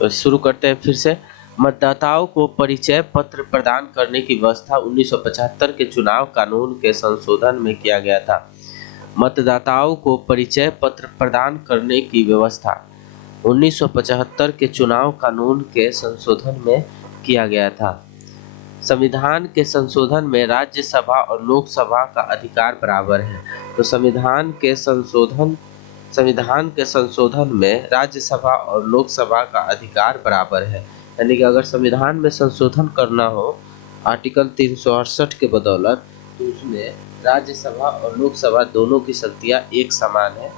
तो शुरू करते हैं फिर से। मतदाताओं को परिचय पत्र प्रदान करने की व्यवस्था 1975 के चुनाव कानून के संशोधन में किया गया था। मतदाताओं को परिचय पत्र प्रदान करने की व्यवस्था 1975 के चुनाव कानून के संशोधन में किया गया था। संविधान के संशोधन में राज्यसभा और लोकसभा का अधिकार बराबर है। तो संविधान के संशोधन में राज्यसभा और लोकसभा का अधिकार बराबर है। यानी कि अगर संविधान में संशोधन करना हो आर्टिकल 368 के बदौलत, तो उसमें राज्यसभा और लोकसभा दोनों की शक्तियां एक समान है।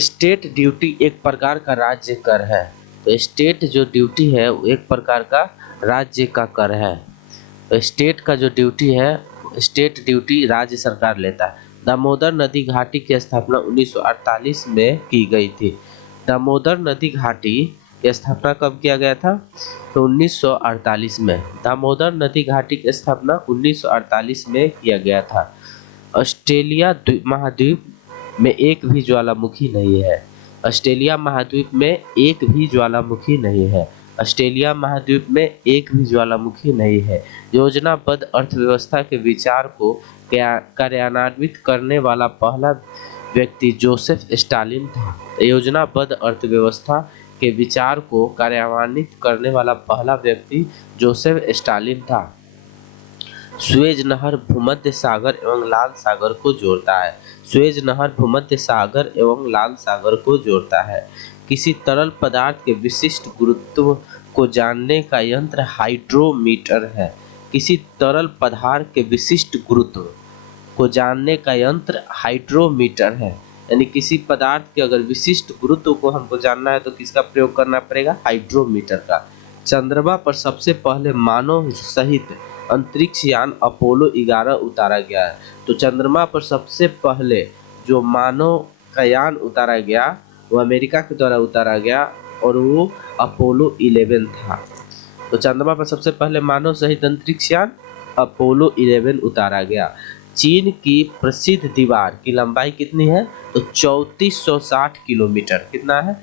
स्टेट ड्यूटी एक प्रकार का राज्य कर है। तो स्टेट जो ड्यूटी है वो एक प्रकार का राज्य का कर है। तो स्टेट का जो ड्यूटी है, स्टेट ड्यूटी राज्य सरकार लेता है। दामोदर नदी घाटी की स्थापना 1948 में की गई थी। दामोदर नदी घाटी की स्थापना कब किया गया था? तो 1948 में। दामोदर नदी घाटी की स्थापना 1948 में किया गया था। ऑस्ट्रेलिया महाद्वीप में एक भी ज्वालामुखी नहीं है। ऑस्ट्रेलिया महाद्वीप में एक भी ज्वालामुखी नहीं है। ऑस्ट्रेलिया महाद्वीप में एक भी ज्वालामुखी नहीं है। योजनाबद्ध अर्थव्यवस्था के विचार को कार्यान्वित करने वाला पहला व्यक्ति जोसेफ स्टालिन था। योजनाबद्ध अर्थव्यवस्था के विचार को कार्यान्वित करने वाला पहला व्यक्ति जोसेफ स्टालिन था। सुएज नहर भूमध्य सागर एवं लाल सागर को जोड़ता है। सुएज नहर भूमध्य सागर एवं लाल सागर को जोड़ता है। किसी तरल पदार्थ के विशिष्ट गुरुत्व को जानने का यंत्र हाइड्रोमीटर है। किसी तरल पदार्थ के विशिष्ट गुरुत्व को जानने का यंत्र हाइड्रोमीटर है। यानी किसी पदार्थ के अगर विशिष्ट गुरुत्व को हमको जानना है तो किसका प्रयोग करना पड़ेगा? हाइड्रोमीटर का। चंद्रमा पर सबसे पहले मानव सहित अंतरिक्ष यान अपोलो 11 उतारा गया है। तो चंद्रमा पर सबसे पहले जो मानव का यान उतारा गया वो अमेरिका के द्वारा उतारा गया और वो अपोलो 11 था। तो चंद्रमा पर सबसे पहले मानव सहित अंतरिक्ष यान अपोलो 11 उतारा गया। चीन की प्रसिद्ध दीवार की लंबाई कितनी है? तो 3460 किलोमीटर। कितना है?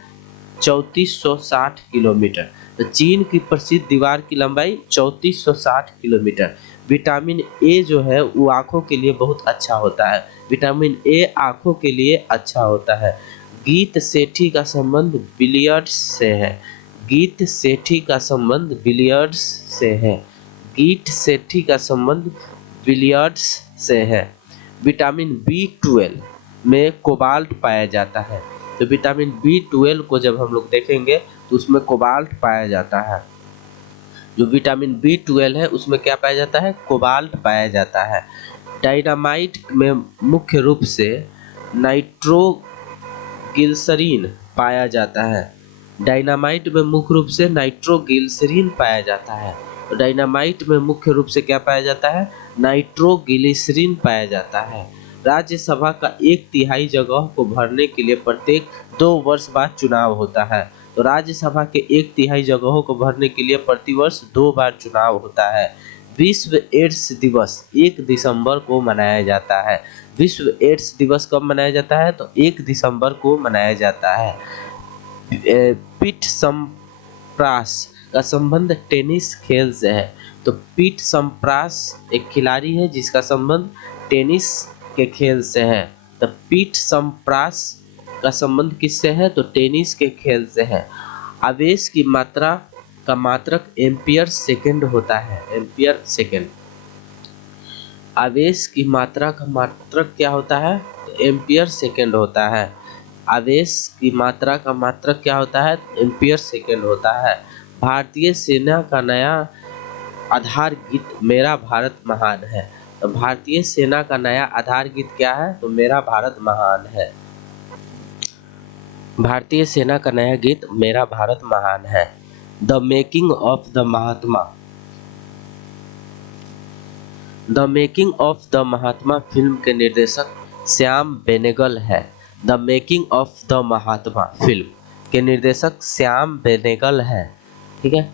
3460 किलोमीटर। तो चीन की प्रसिद्ध दीवार की लंबाई 3460 किलोमीटर। विटामिन ए जो है वो आँखों के लिए बहुत अच्छा होता है। विटामिन ए आँखों के लिए अच्छा होता है। गीत सेठी का संबंध बिलियर्ड्स से है। गीत सेठी का संबंध बिलियर्ड्स से है। गीत सेठी का संबंध बिलियर्ड्स से है। विटामिन B12 में कोबाल्ट पाया जाता है। तो विटामिन B12 को जब हम लोग देखेंगे तो उसमें कोबाल्ट पाया जाता है। जो विटामिन B12 है उसमें क्या पाया जाता है? कोबाल्ट पाया जाता है। डायनामाइट में मुख्य रूप से नाइट्रोग्लिसरीन पाया जाता है। डायनामाइट में मुख्य रूप से नाइट्रोग्लिसरीन पाया जाता है। तो डायनामाइट में मुख्य रूप से क्या पाया जाता है? नाइट्रोग्लिसरीन पाया जाता है। राज्यसभा का 1/3 जगह को भरने के लिए प्रत्येक 2 वर्ष बाद चुनाव होता है। तो राज्यसभा के 1/3 जगहों को भरने के लिए प्रतिवर्ष 2 बार चुनाव होता है। विश्व एड्स दिवस 1 दिसंबर को मनाया जाता है। विश्व एड्स दिवस कब मनाया जाता है? तो 1 दिसंबर को मनाया जाता है। पीट सम्प्रास का संबंध टेनिस खेल से है। तो पीट सम्प्रास एक खिलाड़ी है जिसका संबंध टेनिस के खेल से है। तो पीट सम्प्रास का संबंध किससे है? तो टेनिस के खेल से है। आवेश की मात्रा का मात्रक एम्पियर सेकंड होता है। Ampere second. आवेश की मात्रा का मात्रक क्या होता है? तो एम्पियर सेकंड होता है। आवेश की मात्रा का मात्रक क्या होता है? एम्पियर सेकंड होता है। भारतीय सेना का नया आधार गीत मेरा भारत महान है। तो भारतीय सेना का नया आधार गीत क्या है? तो मेरा भारत महान है। भारतीय सेना का नया गीत मेरा भारत महान है। The making of the Mahatma. The making of the Mahatma film के निर्देशक श्याम बेनेगल है। The making of the Mahatma film के निर्देशक श्याम बेनेगल है। ठीक है।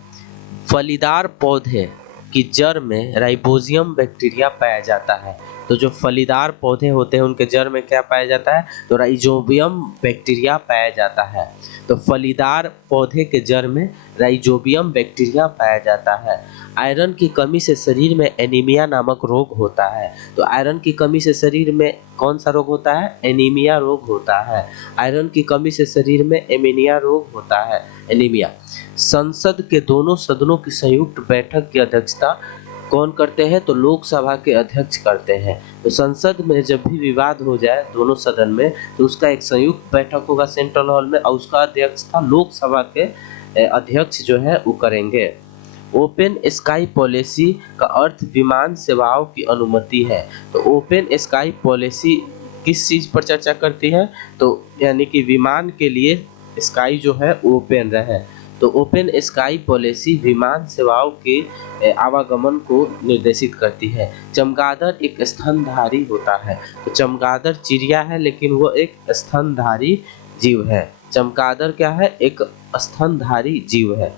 फलीदार पौधे की जड़ में राइबोजियम बैक्टीरिया पाया जाता है। तो जो फलीदार पौधे होते हैं उनके जड़ में क्या पाया जाता है, तो राइजोबियम बैक्टीरिया पाया जाता है। तो फलीदार पौधे के जड़ में राइजोबियम बैक्टीरिया पाया जाता है। आयरन की कमी से शरीर में एनीमिया नामक रोग होता है। तो आयरन की कमी से शरीर में कौन सा रोग होता है, एनीमिया रोग होता है। आयरन की कमी से शरीर में एनीमिया रोग होता है, एनीमिया। संसद के दोनों सदनों की संयुक्त बैठक की अध्यक्षता कौन करते हैं, तो लोकसभा के अध्यक्ष करते हैं। तो संसद में जब भी विवाद हो जाए दोनों सदन में, तो उसका एक संयुक्त बैठक होगा सेंट्रल हॉल में, और उसका अध्यक्षता लोकसभा के अध्यक्ष जो है वो करेंगे। ओपन स्काई पॉलिसी का अर्थ विमान सेवाओं की अनुमति है। तो ओपन स्काई पॉलिसी किस चीज़ पर चर्चा करती है, तो यानी कि विमान के लिए स्काई जो है ओपन रहे। तो ओपन स्काई पॉलिसी विमान सेवाओं के आवागमन को निर्देशित करती है। चमगादड़ एक स्तनधारी होता है। तो चमगादड़ चिड़िया है लेकिन वो एक स्तनधारी जीव है। चमगादड़ क्या है, एक स्तनधारी जीव है।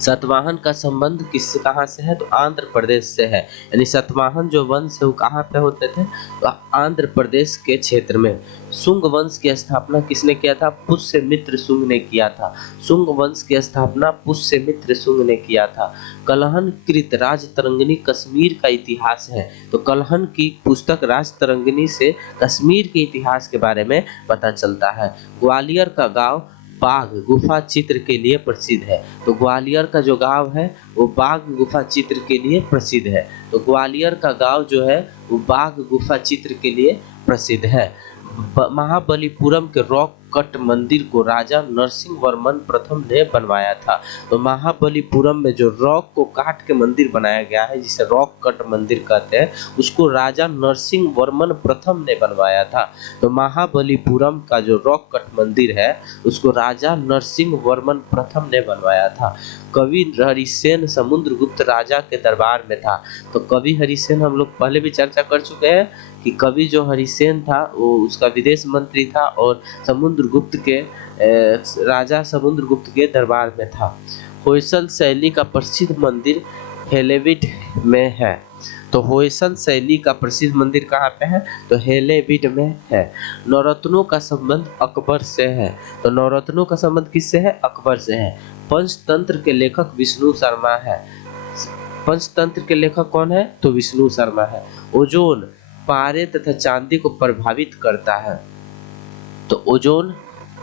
सतवाहन का संबंध कहाँ से है, तो आंध्र प्रदेश से है। यानी सतवाहन जो वंश है वो कहाँ पे होते थे, तो आंध्र प्रदेश के क्षेत्र में। शुंग वंश की स्थापना किसने किया था, पुष्यमित्र शुंग ने किया था। शुंग वंश की स्थापना पुष्यमित्र शुंग ने किया था। कलहन कृत राजतरंगिणी कश्मीर का इतिहास है। तो कलहन की पुस्तक राजतरंगिणी से कश्मीर के इतिहास के बारे में पता चलता है। ग्वालियर का गाँव बाघ गुफा चित्र के लिए प्रसिद्ध है। तो ग्वालियर का जो गांव है वो बाघ गुफा चित्र के लिए प्रसिद्ध है। तो ग्वालियर का गांव जो है वो बाघ गुफा चित्र के लिए प्रसिद्ध है। महाबलीपुरम के रॉक कट मंदिर को राजा नरसिंह वर्मन प्रथम ने बनवाया था। तो महाबलीपुरम में जो रॉक को काट के मंदिर बनाया गया है, जिसे रॉक कट मंदिर कहते हैं, उसको राजा नरसिंह वर्मन प्रथम ने बनवाया था। तो महाबलीपुरम का जो रॉक कट मंदिर है उसको राजा नरसिंह वर्मन प्रथम ने बनवाया था। कवि हरिसेन समुद्रगुप्त राजा के दरबार में था। तो कवि हरिसेन हम लोग पहले भी चर्चा कर चुके हैं कि कवि जो हरिसेन था वो उसका विदेश मंत्री था और समुद्रगुप्त के राजा समुद्रगुप्त के दरबार में था। होयसल शैली का प्रसिद्ध मंदिर हेलेविड में है। तो होयसल शैली का प्रसिद्ध मंदिर कहाँ पे है, तो हेलेविड में है। नवरत्नों का संबंध अकबर से है। तो नवरत्नों का संबंध किससे है, अकबर से है। पंचतंत्र के लेखक विष्णु शर्मा है। पंचतंत्र के लेखक कौन है, तो विष्णु शर्मा है। ओजोन पारे तथा चांदी को प्रभावित करता है। तो ओजोन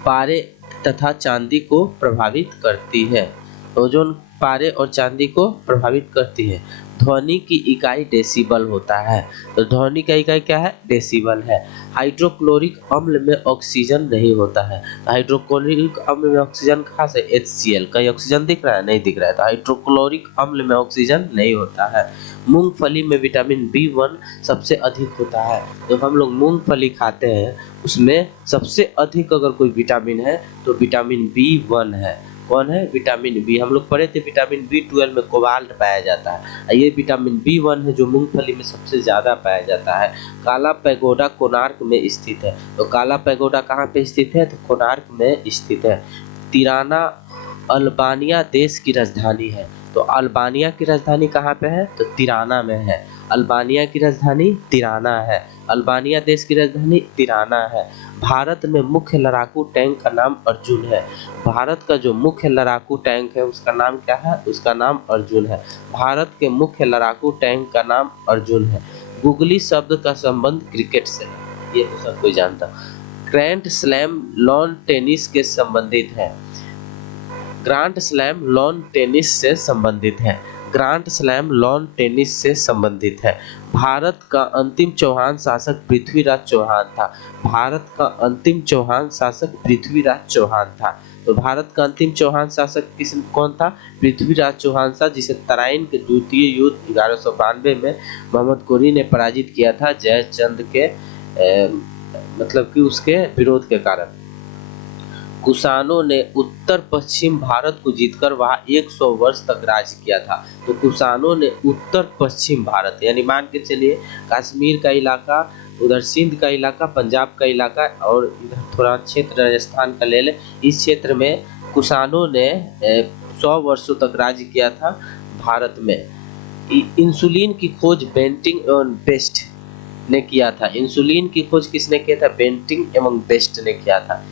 पारे तथा चांदी को प्रभावित करती है। ओजोन पारे और चांदी को प्रभावित करती है। ध्वनि की इकाई डेसिबल होता है। तो ध्वनि का इकाई क्या है, डेसिबल है। हाइड्रोक्लोरिक अम्ल में ऑक्सीजन नहीं होता है। तो हाइड्रोक्लोरिक अम्ल में ऑक्सीजन कहाँ से, HCl। कहीं ऑक्सीजन दिख रहा है, नहीं दिख रहा है। तो हाइड्रोक्लोरिक अम्ल में ऑक्सीजन नहीं होता है। मूंगफली में विटामिन B1 सबसे अधिक होता है। तो हम लोग मूंगफली खाते हैं उसमें सबसे अधिक अगर कोई विटामिन है तो विटामिन B1 है। कौन है, विटामिन बी। हम लोग पढ़े थे विटामिन B12 में कोबाल्ट पाया जाता है। ये विटामिन B1 है जो मूंगफली में सबसे ज़्यादा पाया जाता है। काला पैगोडा कोणार्क में स्थित है। तो काला पैगोडा कहाँ पे स्थित है, तो कोणार्क में स्थित है। तिराना अल्बानिया देश की राजधानी है। तो अल्बानिया की राजधानी कहाँ पे है, तो तिराना में है। अल्बानिया की राजधानी तिराना है। अल्बानिया देश की राजधानी तिराना है। भारत में मुख्य लड़ाकू टैंक का नाम अर्जुन है। भारत का जो मुख्य लड़ाकू टैंक है उसका नाम क्या है, उसका नाम अर्जुन है। भारत के मुख्य लड़ाकू टैंक का नाम अर्जुन है। गुगली शब्द का संबंध क्रिकेट से है, ये तो सब कोई जानता। ग्रैंड स्लैम लॉन टेनिस के संबंधित है। ग्रैंड स्लैम लॉन टेनिस से संबंधित है। ग्रैंड स्लैम लॉन टेनिस से संबंधित है। भारत का अंतिम चौहान शासक पृथ्वीराज चौहान था। भारत का अंतिम चौहान शासक पृथ्वीराज चौहान था। तो भारत का अंतिम चौहान शासक कौन था, पृथ्वीराज चौहान था, जिसे तराइन के द्वितीय युद्ध 1192 में मोहम्मद गोरी ने पराजित किया था जयचंद के मतलब कि उसके विरोध के कारण। कुषाणों ने उत्तर पश्चिम भारत को जीतकर वहां 100 वर्ष तक राज किया था। तो कुषाणों ने उत्तर पश्चिम भारत यानी मान के चलिए कश्मीर का इलाका, उधर सिंध का इलाका, पंजाब का इलाका और इधर थोड़ा क्षेत्र राजस्थान का ले ले, इस क्षेत्र में कुषाणों ने 100 वर्षों तक राज किया था भारत में। इंसुलिन की खोज बेंटिंग एवं बेस्ट ने किया था। इंसुलिन की खोज किसने किया था? बेंटिक एवं बेस्ट ने किया था।